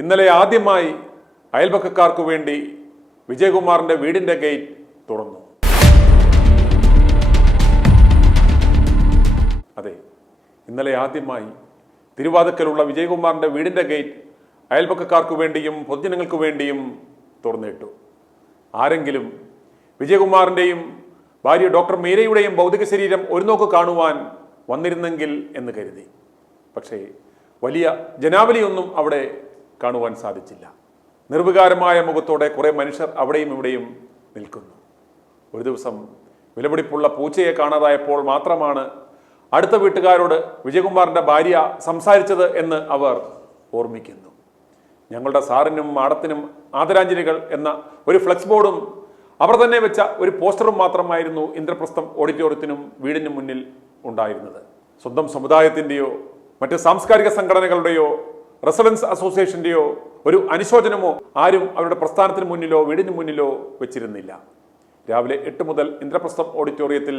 ഇന്നലെ ആദ്യമായി അയൽപക്കക്കാർക്കു വേണ്ടി വിജയകുമാറിന്റെ വീടിന്റെ ഗേറ്റ് തുറന്നു. അതെ, ഇന്നലെ ആദ്യമായി തിരുവാതിക്കലുള്ള വിജയകുമാറിന്റെ വീടിന്റെ ഗേറ്റ് അയൽപക്കക്കാർക്കു വേണ്ടിയും പൊതുജനങ്ങൾക്കു വേണ്ടിയും തുറന്നിട്ടു. ആരെങ്കിലും വിജയകുമാറിന്റെയും ഭാര്യ ഡോക്ടർ മീരയുടെയും ഭൗതിക ശരീരം ഒരു നോക്ക് കാണുവാൻ വന്നിരുന്നെങ്കിൽ എന്ന് കരുതി. പക്ഷേ വലിയ ജനാവലിയൊന്നും അവിടെ കാണുവാൻ സാധിച്ചില്ല. നിർവികാരമായ മുഖത്തോടെ കുറേ മനുഷ്യർ അവിടെയും ഇവിടെയും നിൽക്കുന്നു. ഒരു ദിവസം വിലപിടിപ്പുള്ള പൂച്ചയെ കാണാതായപ്പോൾ മാത്രമാണ് അടുത്ത വീട്ടുകാരോട് വിജയകുമാറിന്റെ ഭാര്യ സംസാരിച്ചത് എന്ന് അവർ ഓർമ്മിക്കുന്നു. ഞങ്ങളുടെ സാറിനും മാഡത്തിനും ആദരാഞ്ജലികൾ എന്ന ഒരു ഫ്ലെക്സ് ബോർഡും അവർ തന്നെ വെച്ച ഒരു പോസ്റ്ററും മാത്രമായിരുന്നു ഇന്ദ്രപ്രസ്ഥം ഓഡിറ്റോറിയത്തിനും വീടിനും മുന്നിൽ ഉണ്ടായിരുന്നത്. സ്വന്തം സമുദായത്തിൻ്റെയോ മറ്റ് സാംസ്കാരിക സംഘടനകളുടെയോ റെസിഡൻസ് അസോസിയേഷന്റെയോ ഒരു അനുശോചനമോ ആരും അവരുടെ പ്രസ്ഥാനത്തിന് മുന്നിലോ വീടിന് മുന്നിലോ വെച്ചിരുന്നില്ല. രാവിലെ 8 മുതൽ ഇന്ദ്രപ്രസ്ഥം ഓഡിറ്റോറിയത്തിൽ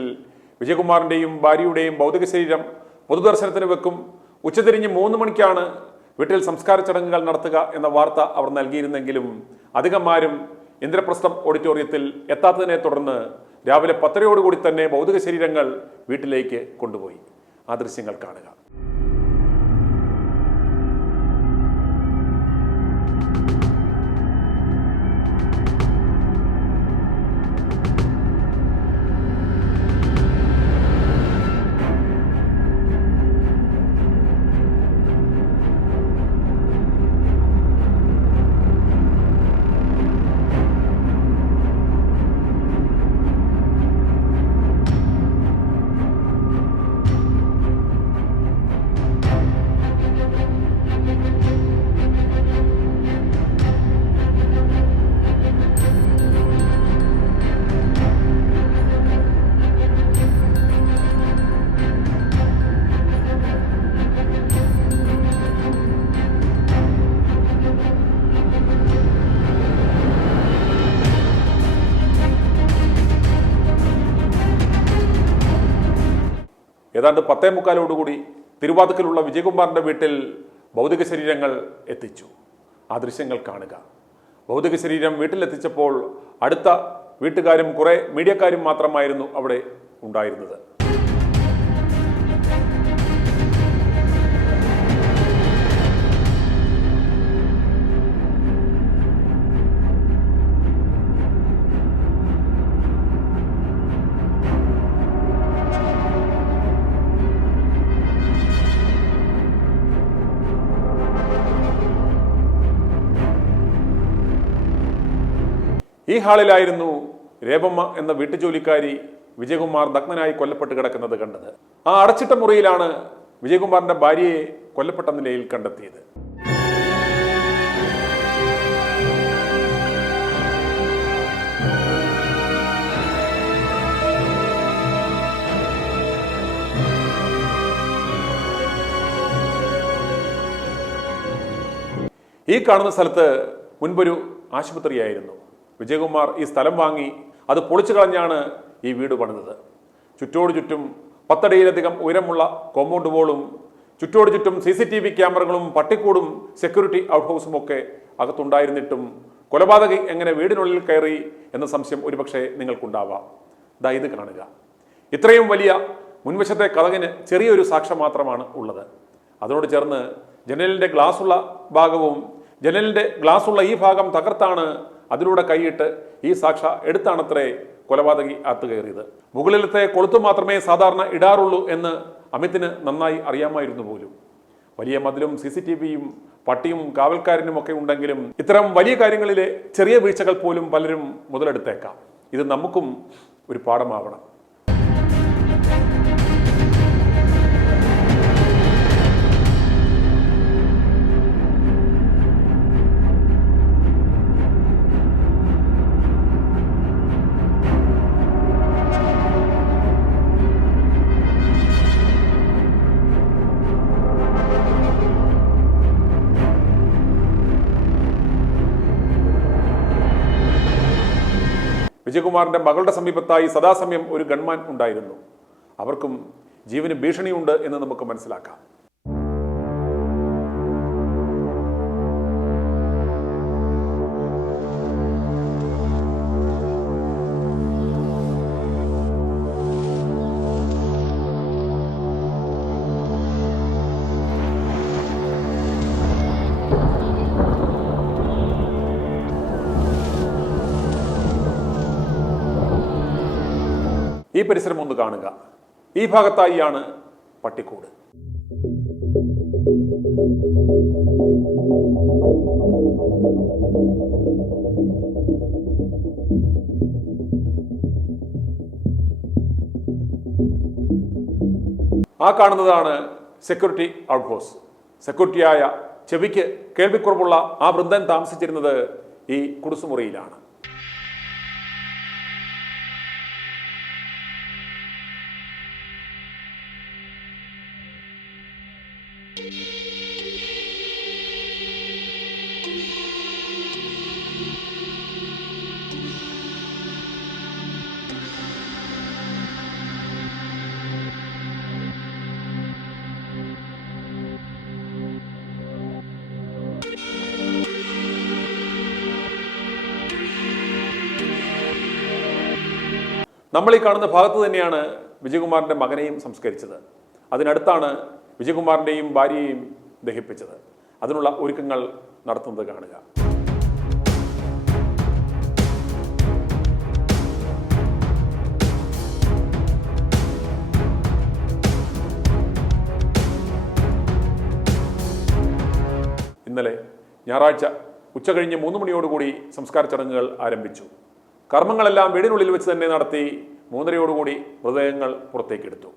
വിജയകുമാറിന്റെയും ഭാര്യയുടെയും ഭൗതിക ശരീരം പൊതുദർശനത്തിന് വെക്കും. ഉച്ചതിരിഞ്ഞ് 3 മണിക്കാണ് വീട്ടിൽ സംസ്കാര ചടങ്ങുകൾ നടത്തുക എന്ന വാർത്ത അവർ നൽകിയിരുന്നെങ്കിലും അധികം ആരും ഇന്ദ്രപ്രസ്ഥം ഓഡിറ്റോറിയത്തിൽ എത്താത്തതിനെ തുടർന്ന് രാവിലെ 10:30 തന്നെ ഭൗതിക ശരീരങ്ങൾ വീട്ടിലേക്ക് കൊണ്ടുപോയി. ആ ദൃശ്യങ്ങൾ കാണുക. ഏതാണ്ട് 10:45 തിരുവാതിക്കലുള്ള വിജയകുമാറിന്റെ വീട്ടിൽ ഭൗതിക ശരീരങ്ങൾ എത്തിച്ചു. ആ ദൃശ്യങ്ങൾ കാണുക. ഭൗതിക ശരീരം വീട്ടിലെത്തിച്ചപ്പോൾ അടുത്ത വീട്ടുകാരും കുറെ മീഡിയക്കാരും മാത്രമായിരുന്നു അവിടെ ഉണ്ടായിരുന്നത്. ഈ ഹാളിലായിരുന്നു രേവമ്മ എന്ന വീട്ടുജോലിക്കാരി വിജയകുമാർ നഗ്നനായി കൊല്ലപ്പെട്ട് കിടക്കുന്നത് കണ്ടത്. ആ അടച്ചിട്ട മുറിയിലാണ് വിജയകുമാറിന്റെ ഭാര്യയെ കൊല്ലപ്പെട്ട നിലയിൽ കണ്ടെത്തിയത്. ഈ കാണുന്ന സ്ഥലത്ത് മുൻപൊരു ആശുപത്രിയായിരുന്നു. വിജയകുമാർ ഈ സ്ഥലം വാങ്ങി അത് പൊളിച്ചു കളഞ്ഞാണ് ഈ വീട് പണിതത്. ചുറ്റോട് ചുറ്റും 10 അടിയിലധികം ഉയരമുള്ള കോമ്പൗണ്ട് വോളും ചുറ്റോട് ചുറ്റും CCTV ക്യാമറകളും പട്ടിക്കൂടും സെക്യൂരിറ്റി ഔട്ട് ഹൗസും ഒക്കെ അകത്തുണ്ടായിരുന്നിട്ടും കൊലപാതകി എങ്ങനെ വീടിനുള്ളിൽ കയറി എന്ന സംശയം ഒരുപക്ഷെ നിങ്ങൾക്കുണ്ടാവാം. ദാ ഇത് കാണുക. ഇത്രയും വലിയ മുൻവശത്തെ കതകിന് ചെറിയൊരു സാക്ഷ മാത്രമാണ് ഉള്ളത്. അതിനോട് ചേർന്ന് ജനലിന്റെ ഗ്ലാസുള്ള ഭാഗവും ജനലിന്റെ ഗ്ലാസുള്ള ഈ ഭാഗം തകർത്താണ് അതിലൂടെ കൈയിട്ട് ഈ സാക്ഷ എടുത്താണത്രേ കൊലപാതകി അകത്ത് കയറിയത്. മുകളിലത്തെ കൊളുത്തു മാത്രമേ സാധാരണ ഇടാറുള്ളൂ എന്ന് അമിതിന് നന്നായി അറിയാമായിരുന്നു പോലും. വലിയ മതിലും CCTVയും പട്ടിയും കാവൽക്കാരനും ഒക്കെ ഉണ്ടെങ്കിലും ഇത്തരം വലിയ കാര്യങ്ങളിലെ ചെറിയ വീഴ്ചകൾ പോലും പലരും മുതലെടുത്തേക്കാം. ഇത് നമുക്കും ഒരു പാഠമാവണം. വിജയകുമാറിന്റെ മകളുടെ സമീപത്തായി സദാസമയം ഒരു ഗൺമാൻ ഉണ്ടായിരുന്നു. അവർക്കും ജീവന് ഭീഷണിയുണ്ട് എന്ന് നമുക്ക് മനസ്സിലാക്കാം. ഈ പരിസരം ഒന്ന് കാണുക. ഈ ഭാഗത്തായിയാണ് പട്ടിക്കൂട്. ആ കാണുന്നതാണ് സെക്യൂരിറ്റി ഔട്ട് ഹൗസ്. സെക്യൂരിറ്റിയായ ചെവിക്ക് കേൾവിക്കുറവുള്ള ആ വൃദ്ധൻ താമസിച്ചിരുന്നത് ഈ കുടുസുമുറിയിലാണ്. നമ്മൾ ഈ കാണുന്ന ഭാഗത്ത് തന്നെയാണ് വിജയകുമാറിൻ്റെ മകനെയും സംസ്കരിച്ചത്. അതിനടുത്താണ് വിജയകുമാറിൻ്റെയും ഭാര്യയെയും ദഹിപ്പിച്ചത്. അതിനുള്ള ഒരുക്കങ്ങൾ നടത്തുന്നത് കാണുക. ഇന്നലെ ഞായറാഴ്ച ഉച്ചകഴിഞ്ഞ് 3 മണിയോടുകൂടി സംസ്കാര ചടങ്ങുകൾ ആരംഭിച്ചു. കർമ്മങ്ങളെല്ലാം വീടിനുള്ളിൽ വെച്ച് തന്നെ നടത്തി 3:30 മൃതദേഹങ്ങൾ പുറത്തേക്കെടുത്തു.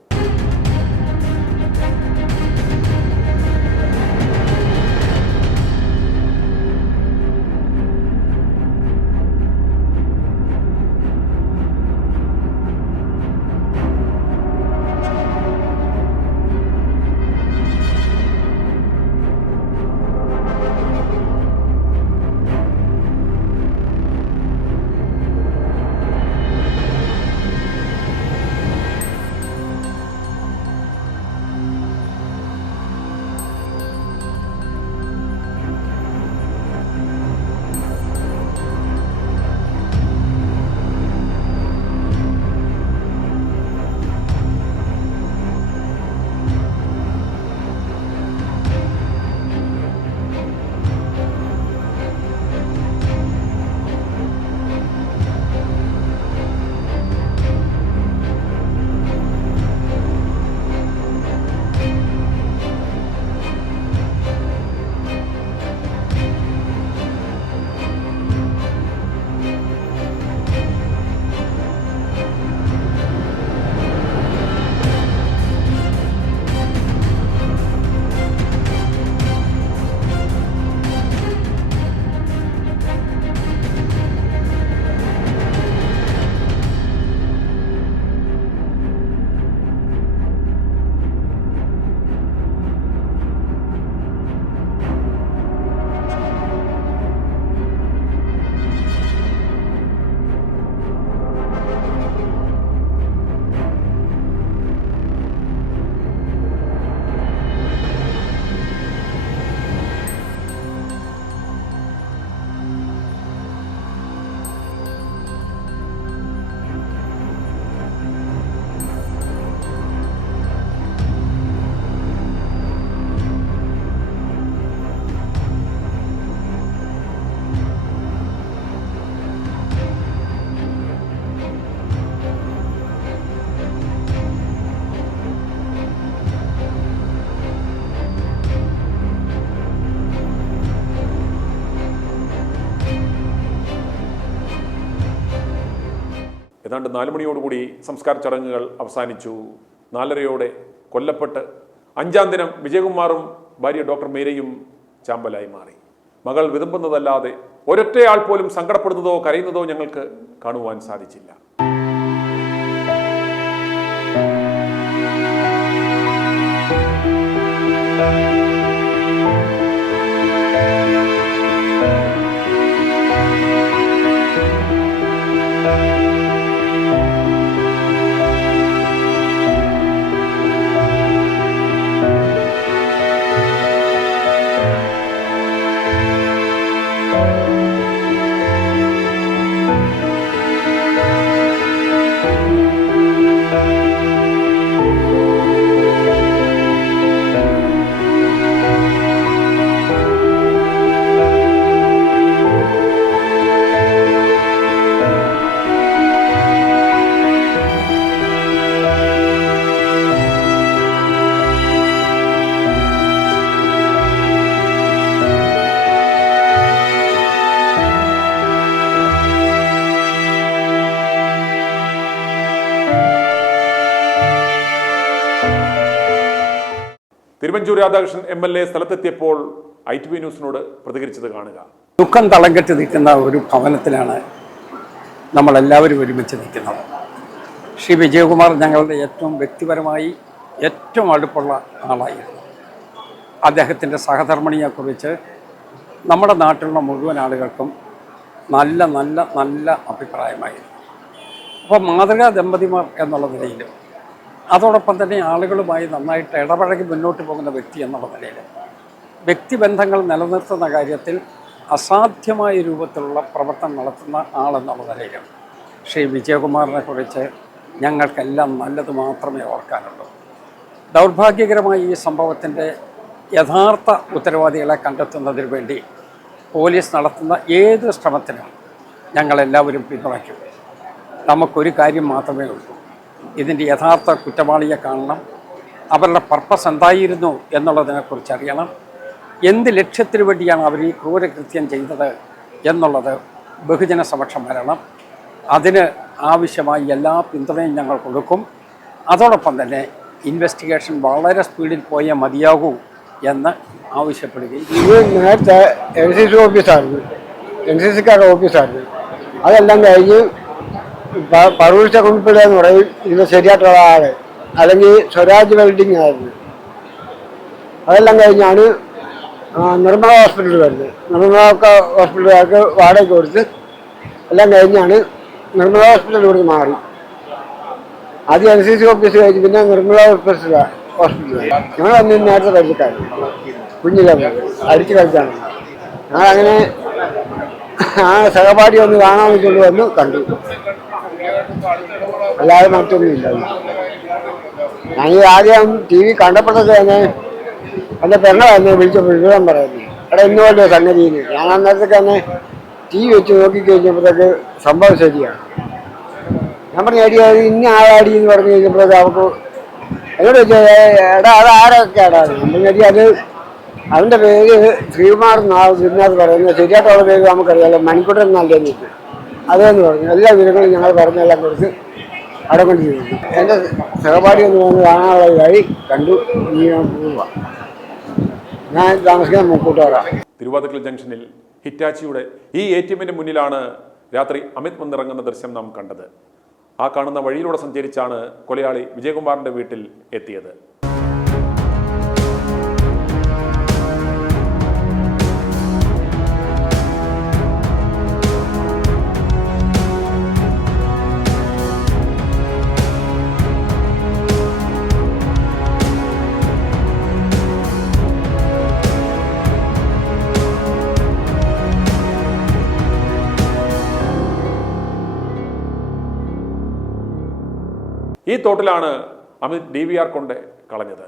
ഏതാണ്ട് 4 മണിയോടുകൂടി സംസ്കാര ചടങ്ങുകൾ അവസാനിച്ചു. 4:30 കൊല്ലപ്പെട്ട് 5-ാം ദിനം വിജയകുമാറും ഭാര്യ ഡോക്ടർ മീരയും ചാമ്പലായി മാറി. മകൾ വിതുമ്പുന്നതല്ലാതെ ഒരൊറ്റയാൾ പോലും സങ്കടപ്പെടുന്നതോ കരയുന്നതോ ഞങ്ങൾക്ക് കാണുവാൻ സാധിച്ചില്ല. തിരുവഞ്ചൂർ രാധാകൃഷ്ണൻ MLA സ്ഥലത്തെത്തിയപ്പോൾ ITV ന്യൂസിനോട് പ്രതികരിച്ചത് കാണുക. ദുഃഖം തളം കെട്ടി നിൽക്കുന്ന ഒരു ഭവനത്തിലാണ് നമ്മളെല്ലാവരും ഒരുമിച്ച് നിൽക്കുന്നത്. ശ്രീ വിജയകുമാർ ഞങ്ങളുടെ ഏറ്റവും വ്യക്തിപരമായി ഏറ്റവും അടുപ്പുള്ള ആളായിരുന്നു. അദ്ദേഹത്തിൻ്റെ സഹധർമ്മിണിയെക്കുറിച്ച് നമ്മുടെ നാട്ടിലുള്ള മുഴുവൻ ആളുകൾക്കും നല്ല നല്ല നല്ല അഭിപ്രായമായിരുന്നു. അപ്പോൾ മാതൃകാ ദമ്പതിമാർ എന്നുള്ള നിലയിലും അതോടൊപ്പം തന്നെ ആളുകളുമായി നന്നായിട്ട് ഇടപഴകി മുന്നോട്ട് പോകുന്ന വ്യക്തി എന്നുള്ള നിലയിലും വ്യക്തിബന്ധങ്ങൾ നിലനിർത്തുന്ന കാര്യത്തിൽ അസാധ്യമായ രൂപത്തിലുള്ള പ്രവർത്തനം നടത്തുന്ന ആളെന്നുള്ള നിലയിലും ശ്രീ വിജയകുമാറിനെ കുറിച്ച് ഞങ്ങൾക്കെല്ലാം നല്ലത് മാത്രമേ ഓർക്കാനുള്ളൂ. ദൗർഭാഗ്യകരമായ ഈ സംഭവത്തിൻ്റെ യഥാർത്ഥ ഉത്തരവാദികളെ കണ്ടെത്തുന്നതിന് വേണ്ടി പോലീസ് നടത്തുന്ന ഏത് ശ്രമത്തിനും ഞങ്ങളെല്ലാവരും പിന്തുണയ്ക്കും. നമുക്കൊരു കാര്യം മാത്രമേ ഉള്ളൂ, ഇതിൻ്റെ യഥാർത്ഥ കുറ്റവാളിയെ കാണണം, അവരുടെ പർപ്പസ് എന്തായിരുന്നു എന്നുള്ളതിനെക്കുറിച്ച് അറിയണം, എന്ത് ലക്ഷ്യത്തിനു വേണ്ടിയാണ് അവർ ഈ ക്രൂരകൃത്യം ചെയ്തത് എന്നുള്ളത് ബഹുജന സമക്ഷം വരണം. അതിന് ആവശ്യമായി എല്ലാ പിന്തുണയും ഞങ്ങൾ കൊടുക്കും. അതോടൊപ്പം തന്നെ ഇൻവെസ്റ്റിഗേഷൻ വളരെ സ്പീഡിൽ പോയേ മതിയാകൂ എന്ന് ആവശ്യപ്പെടുകയും. ഇത് നേരത്തെ NCC ഓഫീസായിരുന്നു, NCCക്കാരുടെ ഓഫീസായിരുന്നു. അതെല്ലാം കഴിഞ്ഞ് പറവൂർ സെക്കൻഡറി എന്ന് പറയും ഇത് ശരിയായിട്ടുള്ള ആള്, അല്ലെങ്കിൽ സ്വരാജ് വെൽഡിങ് ആയിരുന്നു. അതെല്ലാം കഴിഞ്ഞാണ് നിർമ്മല ഹോസ്പിറ്റലിൽ വരുന്നത്. നിർമ്മല ഹോസ്പിറ്റലുകാർക്ക് വാടക കൊടുത്ത് എല്ലാം കഴിഞ്ഞാണ് നിർമ്മല ഹോസ്പിറ്റലിൽ കൊടുത്ത് മാറി. ആദ്യം NCC ഓഫീസ് കഴിഞ്ഞ് പിന്നെ നിർമ്മല ഹോസ്പിറ്റലായി. ഞങ്ങൾ അന്ന് നേരത്തെ പരിചയക്കാരും കുഞ്ഞിലെ അടിച്ചു കളിച്ചാണ്. ഞങ്ങളങ്ങനെ ആ സഹപാഠി ഒന്ന് കാണാൻ കൊണ്ട് വന്ന് കണ്ടു, അല്ലാതെ മറ്റൊന്നുമില്ല. ഞാൻ ആദ്യം TV കണ്ടപ്പോഴൊക്കെ തന്നെ എൻ്റെ പെണ്ണ തന്നെ വിളിച്ചപ്പോൾ വിവരം പറയുന്നു, എടാ ഇന്നുപോലെ സംഗതിയിൽ. ഞാൻ അന്നേരത്തൊക്കെ തന്നെ TV വെച്ച് നോക്കിക്കഴിഞ്ഞപ്പോഴത്തേക്ക് സംഭവം ശരിയാണ്. ഞാൻ പറഞ്ഞു അടി അത് ഇന്ന ആളാടി എന്ന് പറഞ്ഞു കഴിഞ്ഞപ്പോഴത്തേക്ക് അവർക്ക് എന്നോട് ചോദിച്ചാൽ എടാ അത് ആരൊക്കെയാടാ? നമ്മൾ അടി അത് അവൻ്റെ പേര് ശ്രീകുമാർ എന്നാണ് പറയുന്നത്. ശരിയായിട്ടുള്ള പേര് നമുക്കറിയാലോ, മണിക്കൂട്ടൻ എന്നല്ലേന്ന് വെച്ചു. അതേന്ന് പറഞ്ഞു. എല്ലാ വിവരങ്ങളും ഞങ്ങൾ പറഞ്ഞെല്ലാം കൊടുത്ത് അവിടെ കൊണ്ട് ചെയ്തു. എൻ്റെ സഹപാഠി എന്ന് പറഞ്ഞ് കാണാനുള്ള വഴി കണ്ടു. ഞാൻ താമസിക്കാൻ മുക്കൂട്ടോടാ. തിരുവാതിക്കൽ ജംഗ്ഷനിൽ ഹിറ്റാച്ചിയുടെ ഈ ATMന്റെ മുന്നിലാണ് രാത്രി അമിത് വന്നിറങ്ങുന്ന ദൃശ്യം നാം കണ്ടത്. ആ കാണുന്ന വഴിയിലൂടെ സഞ്ചരിച്ചാണ് കൊലയാളി വിജയകുമാറിന്റെ വീട്ടിൽ എത്തിയത്. ഈ തോട്ടിലാണ് അമിത് DVR കൊണ്ട് കളഞ്ഞത്.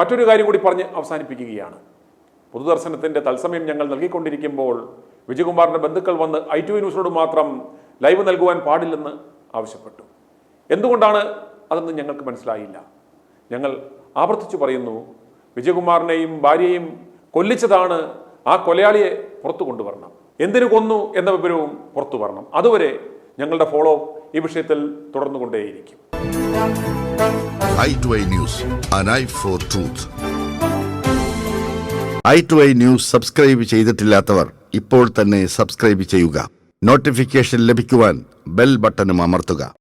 മറ്റൊരു കാര്യം കൂടി പറഞ്ഞ് അവസാനിപ്പിക്കുകയാണ്. പൊതുദർശനത്തിൻ്റെ തത്സമയം ഞങ്ങൾ നൽകിക്കൊണ്ടിരിക്കുമ്പോൾ വിജയകുമാറിൻ്റെ ബന്ധുക്കൾ വന്ന് ITV ന്യൂസിനോട് മാത്രം ലൈവ് നൽകുവാൻ പാടില്ലെന്ന് ആവശ്യപ്പെട്ടു. എന്തുകൊണ്ടാണ് അതെന്ന് ഞങ്ങൾക്ക് മനസ്സിലായില്ല. ഞങ്ങൾ ആവർത്തിച്ചു പറയുന്നു, വിജയകുമാറിനെയും ഭാര്യയെയും കൊല്ലിച്ചതാണ്. ആ കൊലയാളിയെ പുറത്തു കൊണ്ടുവരണം. എന്തിനു കൊന്നു എന്ന വിവരവും പുറത്തു വരണം. അതുവരെ ഞങ്ങളുടെ ഫോളോ ഈ വിഷയത്തിൽ തുടർന്നുകൊണ്ടേയിരിക്കും. i2i News, an eye for truth. i2i News subscribe ചെയ്തിട്ടില്ലാത്തവർ ഇപ്പോൾ തന്നെ സബ്സ്ക്രൈബ് ചെയ്യുക. നോട്ടിഫിക്കേഷൻ ലഭിക്കുവാൻ ബെൽ ബട്ടണും അമർത്തുക.